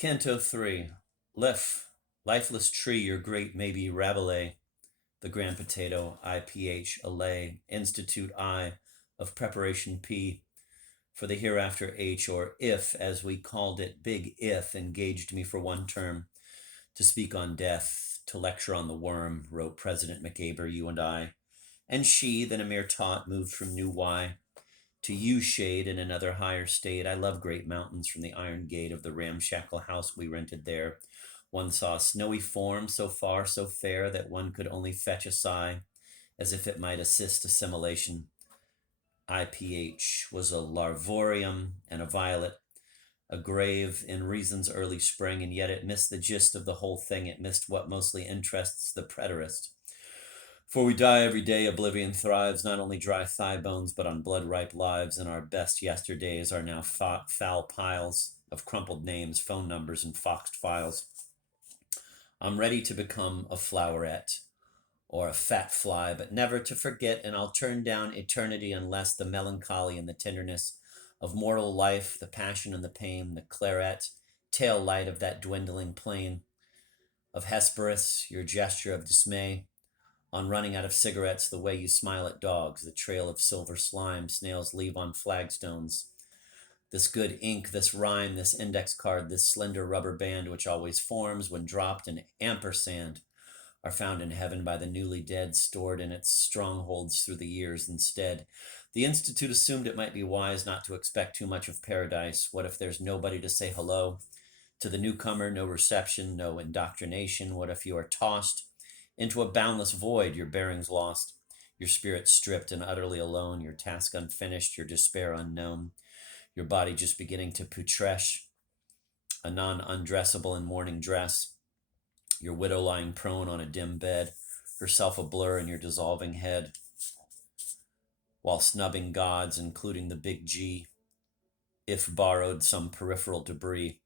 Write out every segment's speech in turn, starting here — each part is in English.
Canto 3. Lifeless tree, your great maybe Rabelais, the grand potato, IPH, allay, institute I, of preparation P, for the hereafter H, or if, as we called it, big if, engaged me for one term, to speak on death, to lecture on the worm, wrote President McAber, you and I, and she, then a mere tot, moved from New Y to you shade in another higher state. I love great mountains from the iron gate of the ramshackle house we rented there. One saw a snowy form so far, so fair that one could only fetch a sigh, as if it might assist assimilation. IPH was a larvorium and a violet, a grave in reason's early spring, and yet it missed the gist of the whole thing. It missed what mostly interests the preterist. For we die every day, oblivion thrives, not only dry thigh bones, but on blood-ripe lives, and our best yesterdays are now foul piles of crumpled names, phone numbers, and foxed files. I'm ready to become a floweret or a fat fly, but never to forget, and I'll turn down eternity unless the melancholy and the tenderness of mortal life, the passion and the pain, the claret, tail light of that dwindling plain, of Hesperus, your gesture of dismay, on running out of cigarettes, the way you smile at dogs, the trail of silver slime snails leave on flagstones, this good ink, this rhyme, this index card, this slender rubber band which always forms when dropped in ampersand, are found in heaven by the newly dead, stored in its strongholds through the years instead. The Institute assumed it might be wise not to expect too much of paradise. What if there's nobody to say hello? To the newcomer, no reception, no indoctrination. What if you are tossed into a boundless void, your bearings lost, your spirit stripped and utterly alone, your task unfinished, your despair unknown, your body just beginning to putresh, a non-undressable in morning dress, your widow lying prone on a dim bed, herself a blur in your dissolving head, while snubbing gods, including the big G, if borrowed some peripheral debris,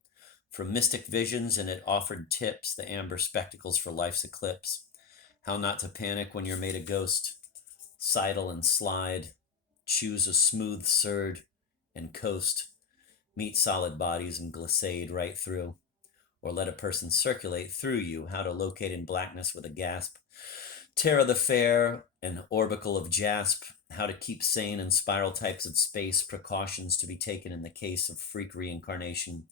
from mystic visions, and it offered tips, the amber spectacles for life's eclipse. How not to panic when you're made a ghost. Sidle and slide. Choose a smooth surd and coast. Meet solid bodies and glissade right through. Or let a person circulate through you. How to locate in blackness with a gasp. Terra the fair, an orbicle of jasp. How to keep sane in spiral types of space. Precautions to be taken in the case of freak reincarnation.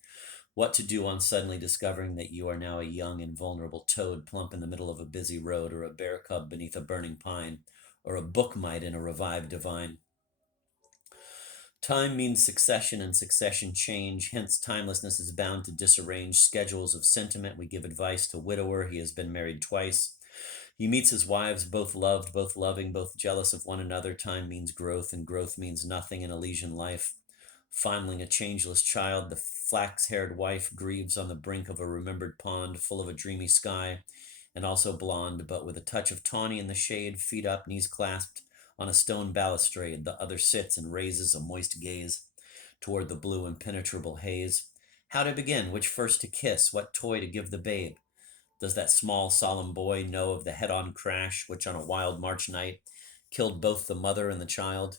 What to do on suddenly discovering that you are now a young and vulnerable toad plump in the middle of a busy road, or a bear cub beneath a burning pine, or a book mite in a revived divine. Time means succession and succession change, hence timelessness is bound to disarrange schedules of sentiment. We give advice to widower, he has been married twice. He meets his wives, both loved, both loving, both jealous of one another. Time means growth, and growth means nothing in Elysian life. Fondling a changeless child, the flax-haired wife grieves on the brink of a remembered pond full of a dreamy sky, and also blonde, but with a touch of tawny in the shade, feet up, knees clasped, on a stone balustrade. The other sits and raises a moist gaze toward the blue impenetrable haze. How to begin? Which first to kiss? What toy to give the babe? Does that small, solemn boy know of the head-on crash which on a wild March night killed both the mother and the child?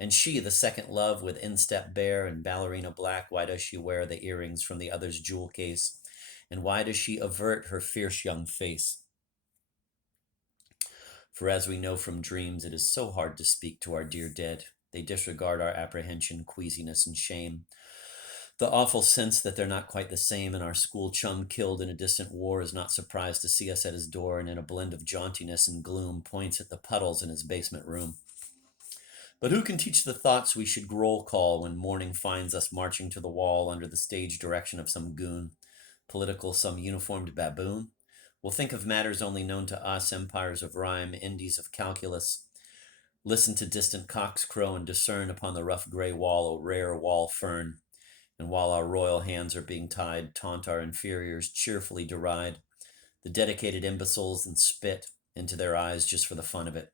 And she, the second love, with instep bare and ballerina black, why does she wear the earrings from the other's jewel case? And why does she avert her fierce young face? For as we know from dreams, it is so hard to speak to our dear dead. They disregard our apprehension, queasiness, and shame. The awful sense that they're not quite the same, and our school chum killed in a distant war is not surprised to see us at his door, and in a blend of jauntiness and gloom points at the puddles in his basement room. But who can teach the thoughts we should roll call when morning finds us marching to the wall under the stage direction of some goon, political, some uniformed baboon? We'll think of matters only known to us, empires of rhyme, Indies of calculus. Listen to distant cocks crow and discern upon the rough gray wall a rare wall fern. And while our royal hands are being tied, taunt our inferiors, cheerfully deride the dedicated imbeciles and spit into their eyes just for the fun of it.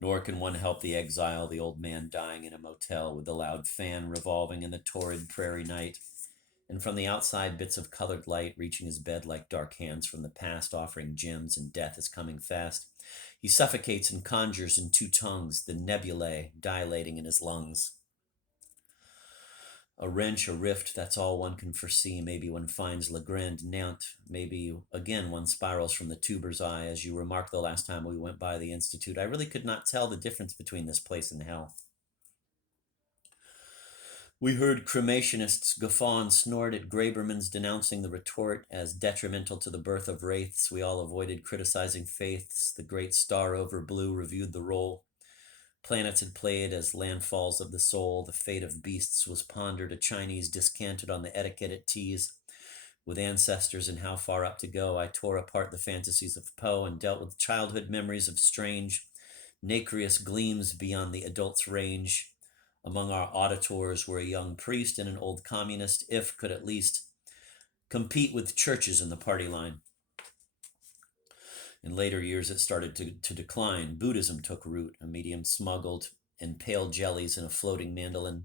Nor can one help the exile, the old man dying in a motel with the loud fan revolving in the torrid prairie night, and from the outside bits of colored light reaching his bed like dark hands from the past offering gems, and death is coming fast. He suffocates and conjures in two tongues, the nebulae dilating in his lungs. A wrench, a rift, that's all one can foresee. Maybe one finds Le Grand Nantes. Maybe again one spirals from the tuber's eye. As you remarked the last time we went by the Institute, I really could not tell the difference between this place and hell. We heard cremationists guffaw and snort at Grabermans denouncing the retort as detrimental to the birth of wraiths. We all avoided criticizing faiths. The great star over blue reviewed the role planets had played as landfalls of the soul. The fate of beasts was pondered. A Chinese descanted on the etiquette at teas with ancestors and how far up to go. I tore apart the fantasies of Poe and dealt with childhood memories of strange, nacreous gleams beyond the adult's range. Among our auditors were a young priest and an old communist, if could at least compete with churches in the party line. In later years, it started to decline. Buddhism took root. A medium smuggled in pale jellies in a floating mandolin.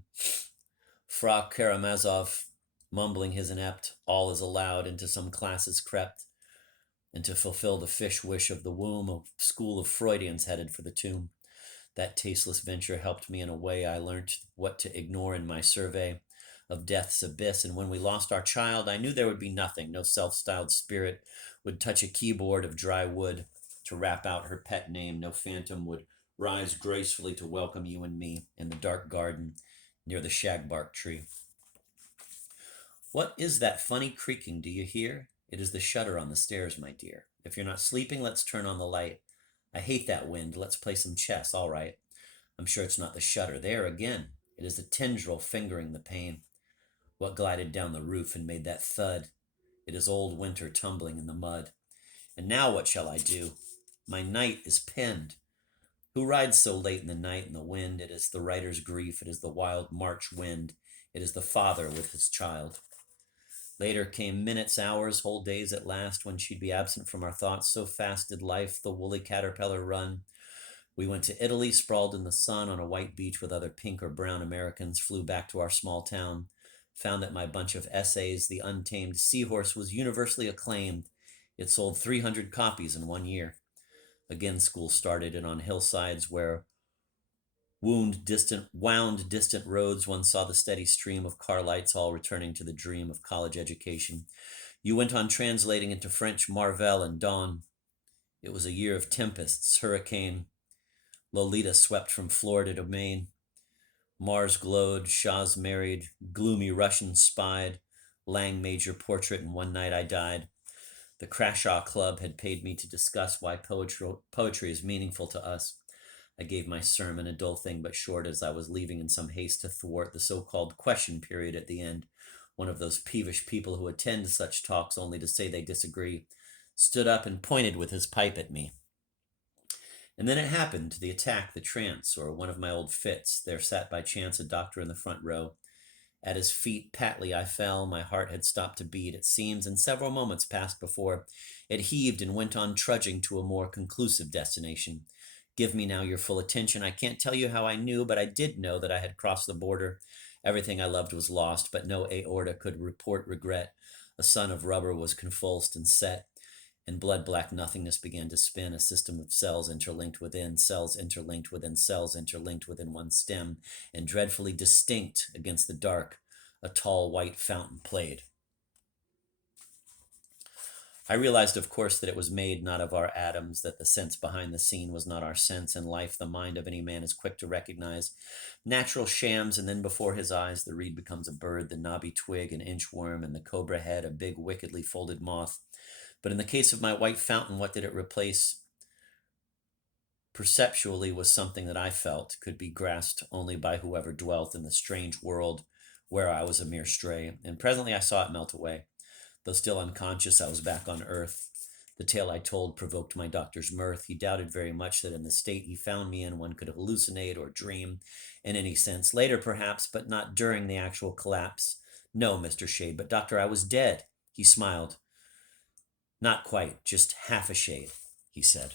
Fra Karamazov, mumbling his inept, all is allowed, into some classes crept, and to fulfill the fish wish of the womb, a school of Freudians headed for the tomb. That tasteless venture helped me in a way. I learnt what to ignore in my survey of death's abyss, and when we lost our child, I knew there would be nothing. No self-styled spirit would touch a keyboard of dry wood to rap out her pet name. No phantom would rise gracefully to welcome you and me in the dark garden near the shagbark tree. What is that funny creaking, do you hear? It is the shutter on the stairs, my dear. If you're not sleeping, let's turn on the light. I hate that wind. Let's play some chess. All right. I'm sure it's not the shutter. There again. It is the tendril fingering the pane. What glided down the roof and made that thud? It is old winter tumbling in the mud. And now what shall I do? My night is penned. Who rides so late in the night in the wind? It is the writer's grief. It is the wild March wind. It is the father with his child. Later came minutes, hours, whole days at last, when she'd be absent from our thoughts. So fast did life, the woolly caterpillar, run. We went to Italy, sprawled in the sun on a white beach with other pink or brown Americans, flew back to our small town, found that my bunch of essays, The Untamed Seahorse, was universally acclaimed. It sold 300 copies in 1 year. Again, school started, and on hillsides where wound distant roads, one saw the steady stream of car lights, all returning to the dream of college education. You went on translating into French Marvell and Dawn. It was a year of tempests, hurricane. Lolita swept from Florida to Maine. Mars glowed, Shah's married, gloomy Russian spied, Lang made your portrait, and one night I died. The Crashaw Club had paid me to discuss why poetry is meaningful to us. I gave my sermon, a dull thing but short, as I was leaving in some haste to thwart the so-called question period at the end. One of those peevish people who attend such talks only to say they disagree stood up and pointed with his pipe at me. And then it happened, the attack, the trance, or one of my old fits. There sat by chance a doctor in the front row. At his feet, patly I fell. My heart had stopped to beat, it seems, and several moments passed before it heaved and went on trudging to a more conclusive destination. Give me now your full attention. I can't tell you how I knew, but I did know that I had crossed the border. Everything I loved was lost, but no aorta could report regret. A sun of rubber was convulsed and set, and blood-black nothingness began to spin, a system of cells interlinked within, cells interlinked within cells interlinked within one stem, and dreadfully distinct against the dark, a tall white fountain played. I realized, of course, that it was made not of our atoms, that the sense behind the scene was not our sense. In life, the mind of any man is quick to recognize natural shams, and then before his eyes the reed becomes a bird, the knobby twig an inchworm, and the cobra head a big wickedly folded moth. But in the case of my white fountain, what did it replace? Perceptually was something that I felt could be grasped only by whoever dwelt in the strange world where I was a mere stray, and presently I saw it melt away. Though still unconscious, I was back on earth. The tale I told provoked my doctor's mirth. He doubted very much that in the state he found me in, one could hallucinate or dream in any sense. Later, perhaps, but not during the actual collapse. No, Mr. Shade, but doctor, I was dead. He smiled. Not quite, just half a shade, he said.